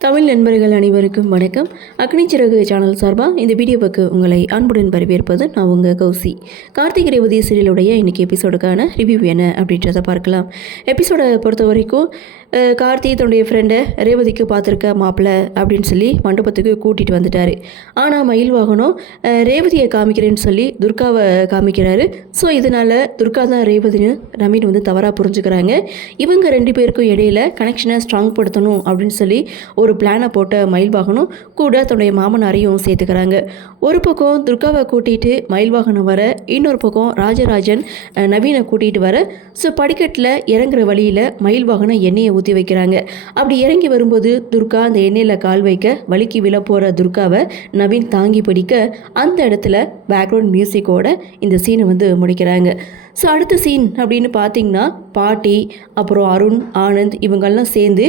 தமிழ் நண்பர்கள் அனைவருக்கும் வணக்கம். அக்னி சிறகு சேனல் சார்பாக இந்த வீடியோவுக்கு உங்களை அன்புடன் வரவேற்பது நான் உங்கள் கௌசி. கார்த்திகை ரேவதி சீரியலுடைய இன்றைக்கி எபிசோடுக்கான ரிவ்யூ என்ன அப்படின்றத பார்க்கலாம். எபிசோடை பொறுத்த வரைக்கும் கார்த்தி தன்னுடைய ஃப்ரெண்டை ரேவதிக்கு பார்த்துருக்க மாப்பிள்ளை அப்படின்னு சொல்லி மண்டபத்துக்கு கூட்டிகிட்டு வந்துட்டார். ஆனால் மயில் வாகனம் ரேவதியை காமிக்கிறேன்னு சொல்லி துர்காவை காமிக்கிறாரு. ஸோ இதனால் துர்கா தான் ரேவதின்னு நவீன் வந்து தவறாக புரிஞ்சுக்கிறாங்க. இவங்க ரெண்டு பேருக்கும் இடையில கனெக்ஷனை ஸ்ட்ராங் படுத்தணும் அப்படின்னு சொல்லி ஒரு பிளானை போட்ட மயில் வாகனம் கூட தன்னுடைய மாமனாரையும் சேர்த்துக்கிறாங்க. ஒரு பக்கம் துர்காவை கூட்டிகிட்டு மயில் வாகனம் வர, இன்னொரு பக்கம் ராஜராஜன் நவீனை கூட்டிகிட்டு வர. ஸோ படிக்கட்டில் இறங்குற வழியில் மயில் வாகனம் எண்ணெயை ஊற்றி வைக்கிறாங்க. அப்படி இறங்கி வரும்போது துர்கா அந்த எண்ணெயில் கால் வைக்க வலிக்கு விழ போகிற துர்காவை நவீன் தாங்கி பிடிக்க அந்த இடத்துல பேக்ரவுண்ட் மியூசிக்கோட இந்த சீனை வந்து முடிக்கிறாங்க. ஸோ அடுத்த சீன் அப்படின்னு பார்த்தீங்கன்னா பாட்டி அப்புறம் அருண் ஆனந்த் இவங்கெல்லாம் சேர்ந்து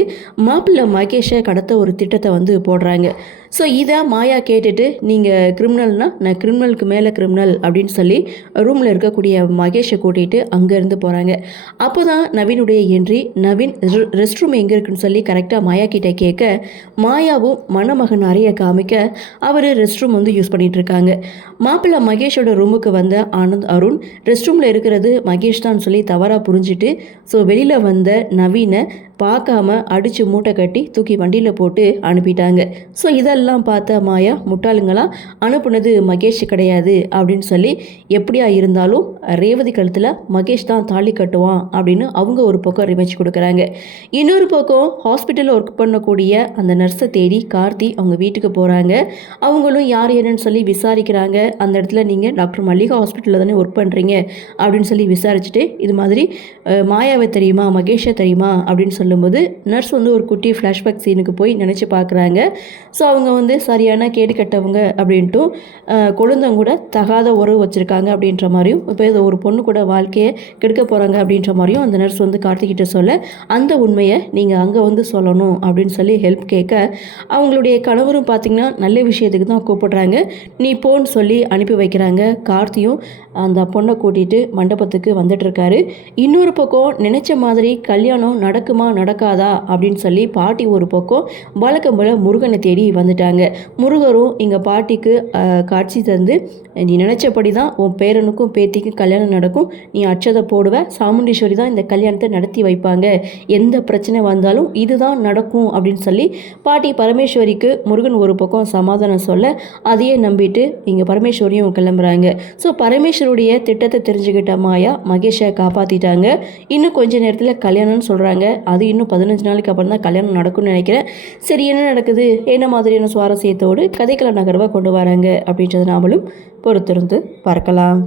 மாப்பிள்ளை மகேஷை கடத்த ஒரு திட்டத்தை வந்து போடுறாங்க. ஸோ இதை மாயா கேட்டுட்டு நீங்கள் கிரிமினல்னா நான் கிரிமினலுக்கு மேலே கிரிமினல் அப்படின்னு சொல்லி ரூமில் இருக்கக்கூடிய மகேஷை கூட்டிகிட்டு அங்கேருந்து போகிறாங்க. அப்போ தான் நவீனுடைய என்ட்ரி. நவீன் ரெஸ்ட் ரூம் எங்கே இருக்குன்னு சொல்லி கரெக்டாக மாயா கிட்டே கேட்க, மாயாவும் மணமகன் அறைய காமிக்க அவர் ரெஸ்ட் ரூம் வந்து யூஸ் பண்ணிகிட்ருக்காங்க. மாப்பிள்ளை மகேஷோட ரூமுக்கு வந்த ஆனந்த் அருண் ரெஸ்ட் ரூமில் இருக்கிறது மகேஷ் தான் சொல்லி தவறாக புரிஞ்சுட்டு ஸோ வெளியில் வந்த நவீனை பார்க்காம அடித்து மூட்டை கட்டி தூக்கி வண்டியில் போட்டு அனுப்பிட்டாங்க. ஸோ இதெல்லாம் பார்த்த மாயா முட்டாளுங்களாம் அனுப்புனது மகேஷ் கிடையாது அப்படின்னு சொல்லி எப்படியா இருந்தாலும் ரேவதி கழுத்தில் மகேஷ் தான் தாலி கட்டுவான் அப்படின்னு அவங்க ஒரு பக்கம் ரிமெச் கொடுக்குறாங்க. இன்னொரு பக்கம் ஹாஸ்பிட்டலில் ஒர்க் பண்ணக்கூடிய அந்த நர்ஸை தேடி கார்த்தி அவங்க வீட்டுக்கு போகிறாங்க. அவங்களும் யார் என்னன்னு சொல்லி விசாரிக்கிறாங்க. அந்த இடத்துல நீங்கள் டாக்டர் மல்லிகா ஹாஸ்பிட்டலில் தானே ஒர்க் பண்ணுறீங்க அப்படின்னு சொல்லி விசாரிச்சுட்டு இது மாதிரி மாயாவை தெரியுமா மகேஷை தெரியுமா அப்படின்னு சொல்லும்போது நர்ஸ் வந்து ஒரு குட்டி ஃப்ளாஷ்பேக் சீனுக்கு போய் நினச்சி பார்க்குறாங்க. ஸோ அவங்க வந்து சரியான கேடு கட்டவங்க அப்படின்ட்டும் கொழுந்தம் கூட தகாத உறவு வச்சுருக்காங்க அப்படின்ற மாதிரியும் இப்போ இதை ஒரு பொண்ணு கூட வாழ்க்கையை கெடுக்க போகிறாங்க அப்படின்ற மாதிரியும் அந்த நர்ஸ் வந்து கார்த்திகிட்ட சொல்ல, அந்த உண்மையை நீங்கள் அங்கே வந்து சொல்லணும் அப்படின்னு சொல்லி ஹெல்ப் கேட்க, அவங்களுடைய கணவரும் பார்த்திங்கன்னா நல்ல விஷயத்துக்கு தான் கூப்பிடுறாங்க. நீ போன்னு சொல்லி அனுப்பி வைக்கிறாங்க. கார்த்தியும் அந்த பொண்ணை கூட்டிகிட்டு மண்டபத்துக்கு வந்துட்டுருக்காரு. இன்னொரு பக்கம் நினச்ச மாதிரி கல்யாணம் நடக்குமா நடக்காதா அப்படின்னு சொல்லி பாட்டி ஒரு பக்கம் வழக்கம் போல் முருகனை தேடி வந்துட்டாங்க. முருகரும் எங்கள் பாட்டிக்கு காட்சி தந்து, நீ நினச்சபடி தான் உன் பேரனுக்கும் பேத்திக்கும் கல்யாணம் நடக்கும், நீ அச்சதை போடுவ, சாமுண்டீஸ்வரி தான் இந்த கல்யாணத்தை நடத்தி வைப்பாங்க, எந்த பிரச்சனை வந்தாலும் இதுதான் நடக்கும் அப்படின்னு சொல்லி பாட்டி பரமேஸ்வரிக்கு முருகன் ஒரு பக்கம் சமாதானம் சொல்ல, அதையே நம்பிட்டு இங்கே பரமேஸ்வரியும் கிளம்புறாங்க. ஸோ பரமேஸ்வருடைய திட்டத்தை தெரிஞ்சுக்கிட்ட மாயா மகேஷை காப்பாற்றிட்டாங்க. இன்னும் கொஞ்ச நேரத்தில் கல்யாணம்னு சொல்கிறாங்க. அது இன்னும் 15 நாளைக்கு அப்புறம் தான் கல்யாணம் நடக்கும்னு நினைக்கிறேன். சரி, என்ன நடக்குது, என்ன மாதிரியான சுவாரஸ்யத்தோடு கதைக்கள நகர்வை கொண்டு வராங்க அப்படின்றத நாமளும் பொறுத்திருந்து பார்க்கலாம்.